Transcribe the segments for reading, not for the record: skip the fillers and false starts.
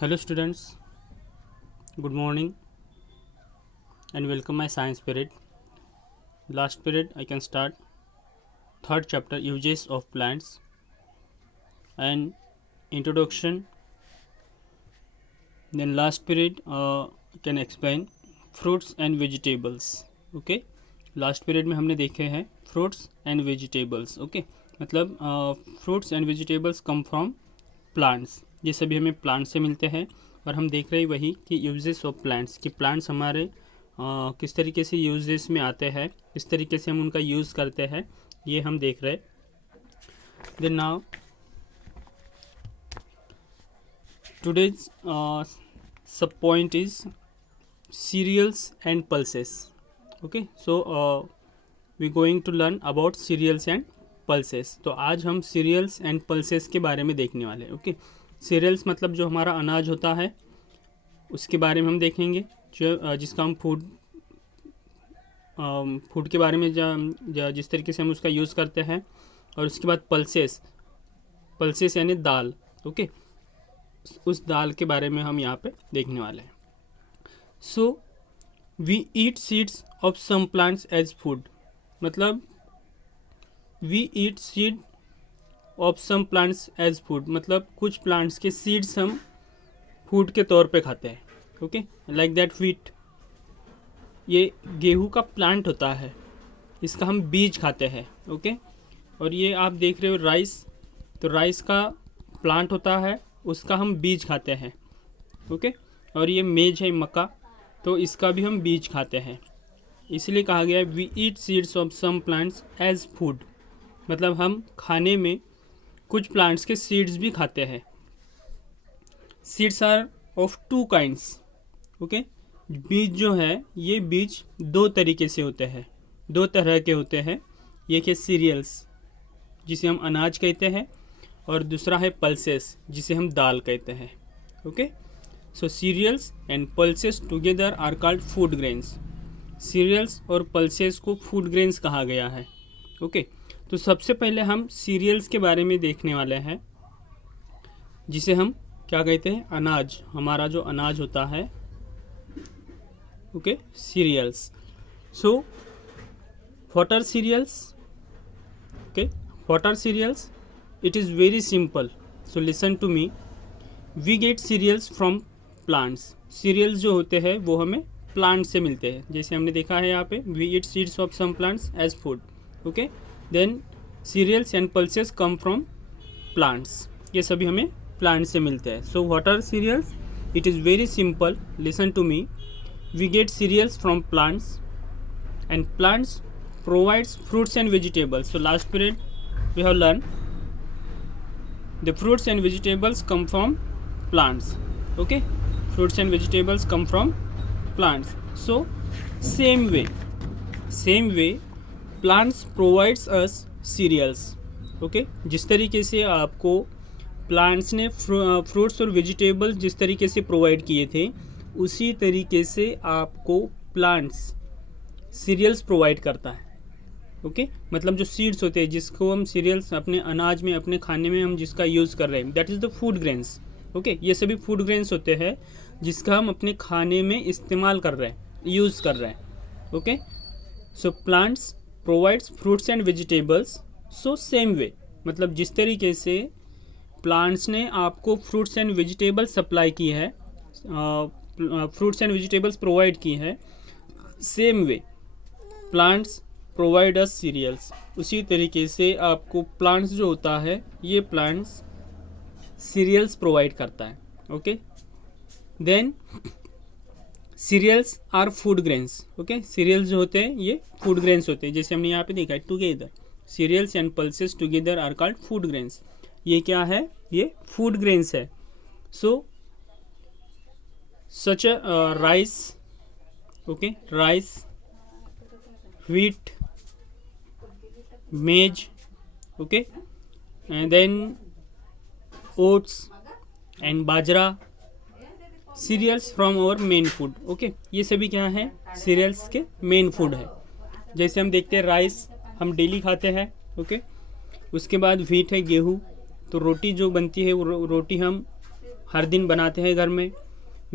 Hello students, good morning and welcome my science period. Last period I can start third chapter uses of plants and introduction. Then last period can explain fruits and vegetables. Okay, last period में हमने देखे हैं fruits and vegetables. Okay, मतलब fruits and vegetables come from plants. ये सभी हमें plant से मिलते हैं और हम देख रहे हैं वही कि यूजेस ऑफ प्लांट्स, कि प्लांट्स हमारे किस तरीके से यूजेस में आते हैं, किस तरीके से हम उनका यूज़ करते हैं, ये हम देख रहे हैं. Then now today's sub point is cereals and pulses. Okay, so we going to learn about cereals and pulses. तो आज हम cereals and pulses के बारे में देखने वाले हैं. ओके, cereals मतलब जो हमारा अनाज होता है उसके बारे में हम देखेंगे, जो जिसका हम फूड के बारे में जिस तरीके से हम उसका यूज़ करते हैं. और उसके बाद पल्सेस यानी दाल. ओके, उस दाल के बारे में हम यहाँ पे देखने वाले हैं. So we eat seeds of some plants as food. मतलब we eat seed of some plants as food, मतलब कुछ प्लांट्स के सीड्स हम फूड के तौर पे खाते हैं. ओके, लाइक दैट व्हीट, ये गेहूं का प्लांट होता है, इसका हम बीज खाते हैं. ओके, और ये आप देख रहे हो राइस, तो राइस का प्लांट होता है, उसका हम बीज खाते हैं. ओके, और ये मेज है मक्का, तो इसका भी हम बीज खाते हैं. इसलिए कहा गया है we eat seeds of some plants as food, मतलब हम खाने में कुछ प्लांट्स के सीड्स भी खाते हैं. Seeds are of two kinds. Okay, बीज जो है ये बीज दो तरीके से होते हैं, दो तरह के होते हैं. एक है सीरियल्स जिसे हम अनाज कहते हैं, और दूसरा है पल्सेस जिसे हम दाल कहते हैं. Okay, so cereals and pulses together are called food grains. Cereals और पल्सेस को फूड ग्रेन्स कहा गया है. ओके, तो सबसे पहले हम सीरियल्स के बारे में देखने वाले हैं, जिसे हम क्या कहते हैं, अनाज. हमारा जो अनाज होता है, okay, cereals. So what are cereals? Okay, what are cereals? It is very simple. So listen to me. We get cereals from plants. Cereals जो होते हैं वो हमें प्लांट से मिलते हैं, जैसे हमने देखा है यहाँ पे we eat seeds of some plants as food. Okay, then cereals and pulses come from plants. ये सभी हमें प्लांट से मिलते हैं. So what are cereals? It is very simple. Listen to me. We get cereals from plants and plants provides fruits and vegetables. So last period we have learned the fruits and vegetables come from plants. Okay, fruits and vegetables come from plants. So same way plants provides us cereals. Okay, जिस तरीके से आपको plants ने fruits और vegetables जिस तरीके से provide किए थे, उसी तरीके से आपको प्लांट्स सीरियल्स प्रोवाइड करता है. ओके, मतलब जो सीड्स होते हैं जिसको हम सीरियल्स अपने अनाज में, अपने खाने में हम जिसका यूज़ कर रहे हैं, that is the food grains. Okay, ये सभी फूड ग्रेन्स होते हैं जिसका हम अपने खाने में इस्तेमाल कर रहे हैं, यूज़ कर रहे हैं. Okay, so plants provides fruits and vegetables. So same way, मतलब जिस तरीके से प्लांट्स ने आपको फ्रूट्स एंड वेजिटेबल्स सप्लाई की है, फ्रूट्स एंड वेजिटेबल्स प्रोवाइड की है, same way plants provide us cereals. उसी तरीके से आपको प्लांट्स जो होता है, ये प्लांट्स सीरियल्स प्रोवाइड करता है. Okay, then cereals are food grains. Okay, cereals जो होते हैं ये फूड ग्रेन्स होते हैं, जैसे हमने यहाँ पे देखा है together. Cereals and pulses together are called food grains. ये क्या है? ये फूड ग्रेन्स है. So such a rice, okay, rice, wheat, maize, okay, and then oats and bajra, cereals from our main food. okay, ये सभी क्या है? Serials के मेन फूड है. जैसे हम देखते हैं राइस हम डेली खाते हैं. ओके, उसके बाद व्हीट है गेहूँ, तो रोटी जो बनती है वो रोटी हम हर दिन बनाते हैं घर में।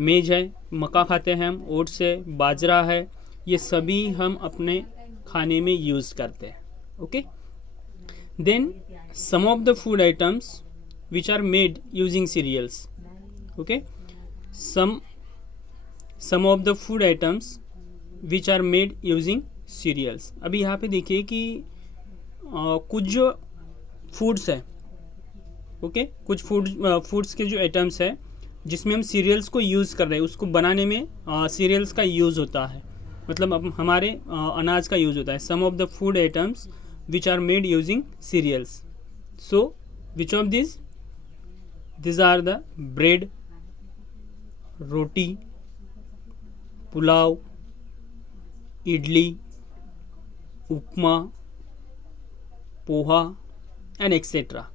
मेज है, मक्का खाते हैं हम, ओट्स है, बाजरा है, ये सभी हम अपने खाने में यूज़ करते हैं। Okay, then some of the food items which are made using cereals. Okay, some of the food items which are made using cereals. अभी यहाँ पे देखिए कि कुछ जो फूड्स है, ओके, कुछ फूड्स के जो आइटम्स है जिसमें हम सीरियल्स को यूज़ कर रहे हैं, उसको बनाने में सीरियल्स का यूज़ होता है, मतलब अब हमारे अनाज का यूज़ होता है। Some of the food items which are made using cereals. So which of this are the bread, roti, pulao, idli, upma, poha and etcetera.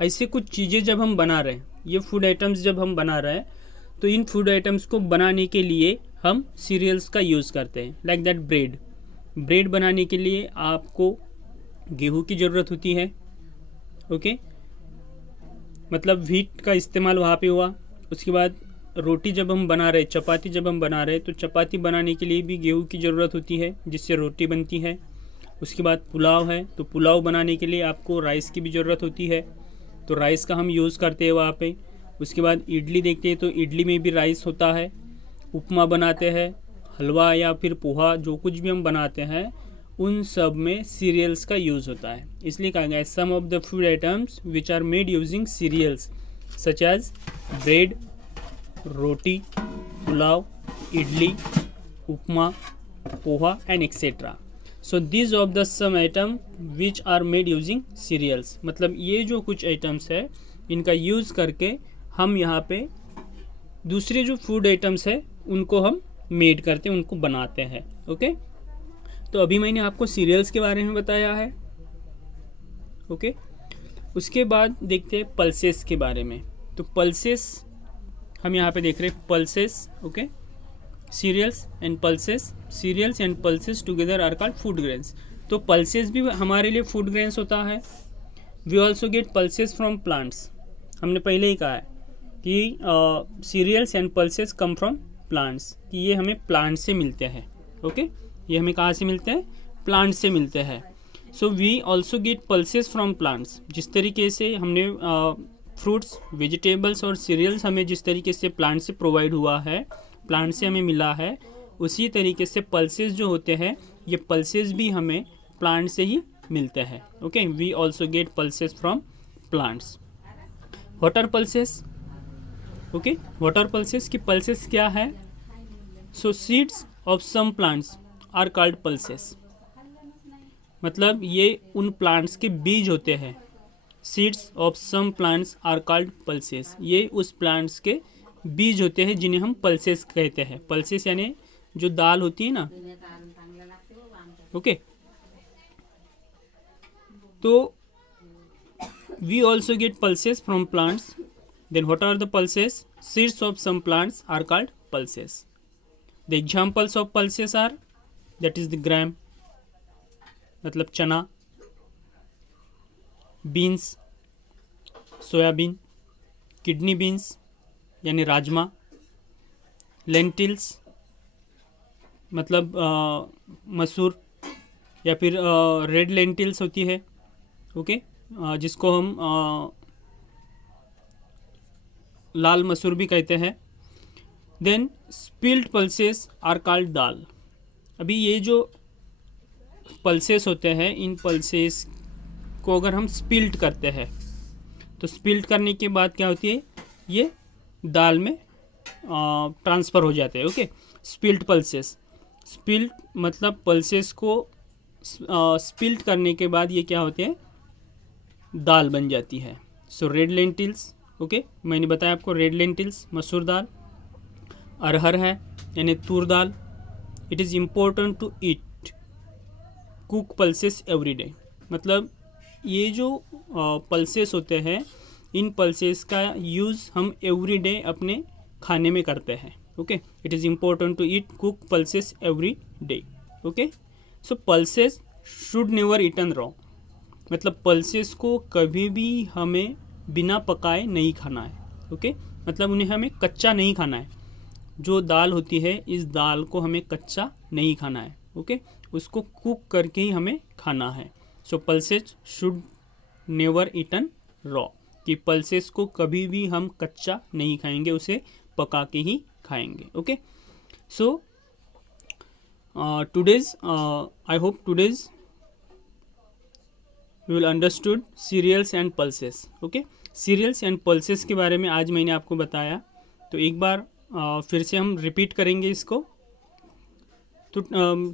ऐसे कुछ चीज़ें जब हम बना रहे हैं, ये फूड आइटम्स जब हम बना रहे हैं, तो इन फूड आइटम्स को बनाने के लिए हम सीरियल्स का यूज़ करते हैं। लाइक दैट ब्रेड बनाने के लिए आपको गेहूं की ज़रूरत होती है। ओके, मतलब व्हीट का इस्तेमाल वहाँ पे हुआ। उसके बाद रोटी जब हम बना रहे, चपाती जब हम बना रहे, तो चपाती बनाने के लिए भी गेहूं की ज़रूरत होती है, जिससे रोटी बनती है। उसके बाद पुलाव है, तो पुलाव बनाने के लिए आपको राइस की भी ज़रूरत होती है, तो राइस का हम यूज़ करते हैं वहाँ पे। उसके बाद इडली देखते हैं, तो इडली में भी राइस होता है। उपमा बनाते हैं, हलवा या फिर पोहा, जो कुछ भी हम बनाते हैं उन सब में सीरियल्स का यूज़ होता है। इसलिए कहा गया है some of the food items which are made using cereals such as bread, roti, pulao, idli, upma, poha and etcetera. So this of the some item which are made using cereals, मतलब ये जो कुछ आइटम्स है इनका यूज़ करके हम यहाँ पे दूसरे जो फूड आइटम्स है उनको हम मेड करते हैं, उनको बनाते हैं। ओके, तो अभी मैंने आपको सीरियल्स के बारे में बताया है। ओके, उसके बाद देखते हैं पल्सेस के बारे में। तो पल्सेस हम यहाँ पे देख रहे हैं, pulses. Okay, cereals and pulses together are called food grains. तो पल्सेस भी हमारे लिए फूड ग्रेन्स होता है। We also get pulses from plants. हमने पहले ही कहा है कि cereals and pulses come from plants, कि ये हमें प्लांट से मिलते हैं। ओके, ये हमें कहाँ से मिलते हैं? प्लांट से मिलते हैं। So we also get pulses from plants. जिस तरीके से हमने फ्रूट्स, वेजिटेबल्स और सीरियल्स हमें जिस तरीके से प्लांट से प्रोवाइड हुआ है, प्लांट से हमें मिला है, उसी तरीके से पल्सेस जो होते हैं, ये पल्सेस भी हमें प्लांट से ही मिलते हैं। Okay, we also get pulses from plants. What are pulses? Okay, what are pulses? की पल्सेस क्या है? So seeds of some plants are called pulses. मतलब ये उन प्लांट्स के बीज होते हैं। Seeds of some plants are called pulses. ये उस प्लांट्स के बीज होते हैं जिन्हें हम पल्सेस कहते हैं। पल्सेस यानी जो दाल होती है ना। ओके, तो we also get pulses from plants. Then what are the pulses? Seeds of some plants are called pulses. The examples of pulses are, that is the gram, मतलब चना, बीन्स, सोयाबीन, किडनी बीन्स यानी rajma, lentils मतलब मसूर या फिर red lentils होती है। Okay, जिसको हम लाल मसूर भी कहते हैं। Then spilled pulses are called dal. अभी ये जो पल्सेस होते हैं, इन पल्सेस को अगर हम स्पिल्ट करते हैं, तो स्पिल्ट करने के बाद क्या होती है, ये दाल में ट्रांसफ़र हो जाते हैं। Okay, spilt pulses. स्पिल्ट मतलब पल्सेस को स्पिल्ट करने के बाद ये क्या होते हैं, दाल बन जाती है। सो रेड लेंटिल्स। ओके, मैंने बताया आपको रेड लेंटिल्स मसूर दाल। अरहर है यानी तूर दाल। It is important to eat cook pulses every day. मतलब ये जो पल्सेस होते हैं, इन पल्सेस का यूज़ हम एवरी डे अपने खाने में करते हैं। Okay, it is important to eat cook pulses every day. Okay, so pulses should never eaten raw. मतलब पल्सेस को कभी भी हमें बिना पकाए नहीं खाना है। ओके, मतलब उन्हें हमें कच्चा नहीं खाना है। जो दाल होती है इस दाल को हमें कच्चा नहीं खाना है, ओके, उसको कुक करके ही हमें खाना है। So pulses should never eaten raw, कि पल्सेस को कभी भी हम कच्चा नहीं खाएंगे, उसे पका के ही खाएंगे, okay. So today's I hope today's you will understood cereals and pulses, okay। cereals and pulses के बारे में आज मैंने आपको बताया, तो एक बार फिर से हम रिपीट करेंगे इसको। तो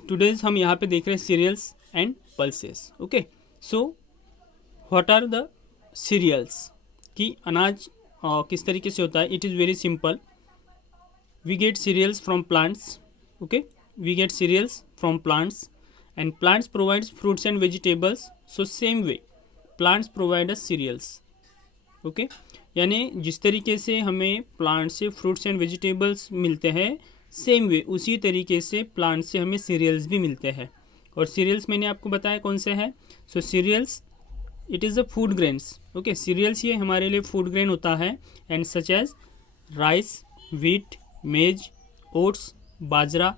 टुडेज हम यहाँ पे देख रहे हैं cereals and pulses, okay. So what are the cereals, कि अनाज किस तरीके से होता है। It is very simple, we get cereals from plants, okay, we get cereals from plants and plants provides fruits and vegetables, so same way plants provide us cereals, okay। यानी जिस तरीके से हमें प्लांट से फ्रूट्स एंड वेजिटेबल्स मिलते हैं, same way उसी तरीके से प्लांट से हमें सीरियल्स भी मिलते हैं। और सीरियल्स मैंने आपको बताया कौन से हैं। So cereals it is the food grains, okay. Cereals ये हमारे लिए फूड ग्रेन होता है, and such as rice, wheat, maize, oats, bajra,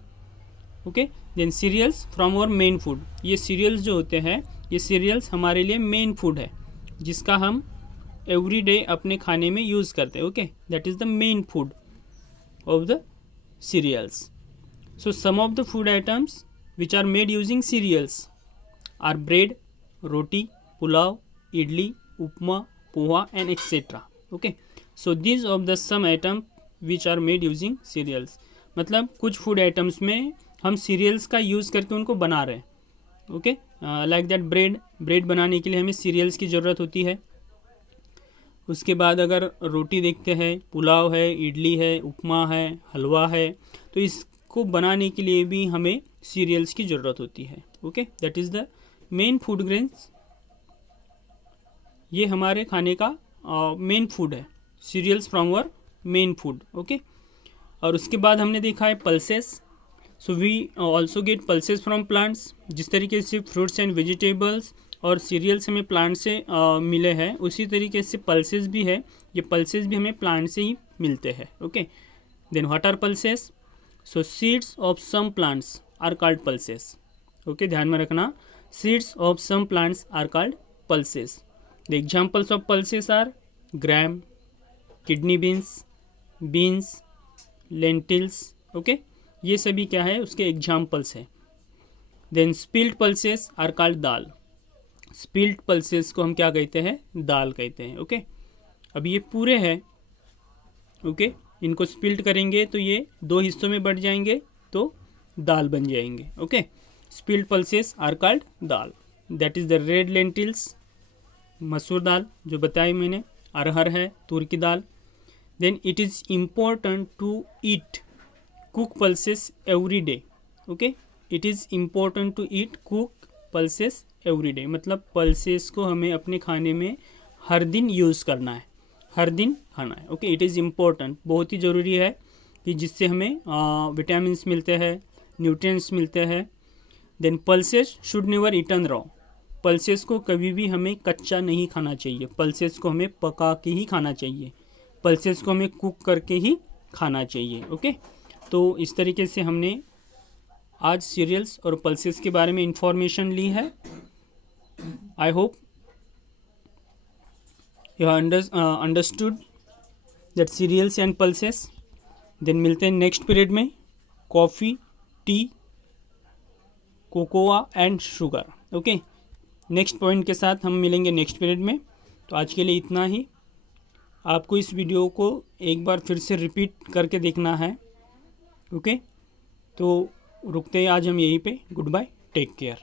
okay. Then cereals from our main food, ये सीरियल्स जो होते हैं ये सीरियल्स हमारे लिए मेन फूड है, जिसका हम एवरी डे अपने खाने में यूज़ करते हैं, okay. That is the main food of the cereals. So some of the food items which are made using cereals are bread, roti, pulao, idli, upma, poha and etcetera, okay. So this of the some item which are made using cereals, मतलब कुछ food items में हम serials का use करके उनको बना रहे हैं, ओके। लाइक दैट ब्रेड बनाने के लिए हमें सीरियल्स की ज़रूरत होती है। उसके बाद अगर रोटी देखते हैं, पुलाव है, इडली है, उपमा है, हलवा है, तो इसको बनाने के लिए भी हमें सीरियल्स की ज़रूरत होती है, okay. That is the main food grains, ये हमारे खाने का मेन फूड है, cereals from our main food, okay. और उसके बाद हमने देखा है pulses. So we also get pulses from plants, जिस तरीके से फ्रूट्स एंड वेजिटेबल्स और सीरियल्स हमें प्लांट से मिले हैं, उसी तरीके से पल्सेस भी है, ये पल्सेस भी हमें प्लांट से ही मिलते हैं, okay. Then what are pulses, so seeds of some plants are called pulses, okay, ध्यान में रखना, seeds of some plants are called pulses. The examples of pulses are gram, kidney beans, lentils, okay, ये सभी क्या है उसके examples हैं। Then spilled pulses are called dal, spilled pulses को हम क्या कहते हैं, दाल कहते हैं, ओके। अब ये पूरे हैं, ओके, इनको स्पिल्ड करेंगे तो ये दो हिस्सों में बढ़ जाएंगे तो दाल बन जाएंगे, okay. Spilled pulses are called dal, that is the red lentils, मसूर दाल जो बताई मैंने, अरहर है, तुर की दाल। Then it is important to eat cook pulses every day, okay, it is important to eat cook pulses every day, मतलब पल्सेस को हमें अपने खाने में हर दिन यूज़ करना है, हर दिन खाना है, ओके। इट इज़ इम्पोर्टेंट, बहुत ही ज़रूरी है कि जिससे हमें विटामिन्स मिलते हैं, न्यूट्रिएंट्स मिलते हैं। Then pulses should never eaten raw, pulses को कभी भी हमें कच्चा नहीं खाना चाहिए, पल्सेस को हमें पका के ही खाना चाहिए, पल्सेस को हमें कुक करके ही खाना चाहिए, ओके। तो इस तरीके से हमने आज सीरियल्स और पल्सेस के बारे में इंफॉर्मेशन ली है। I hope you understood that cereals and pulses. Then मिलते हैं नेक्स्ट पीरियड में, coffee, tea, cocoa and sugar, okay. Next point के साथ हम मिलेंगे नेक्स्ट पीरियड में। तो आज के लिए इतना ही। आपको इस वीडियो को एक बार फिर से रिपीट करके देखना है, ओके। तो रुकते हैं आज हम यहीं पे। Good bye, take care.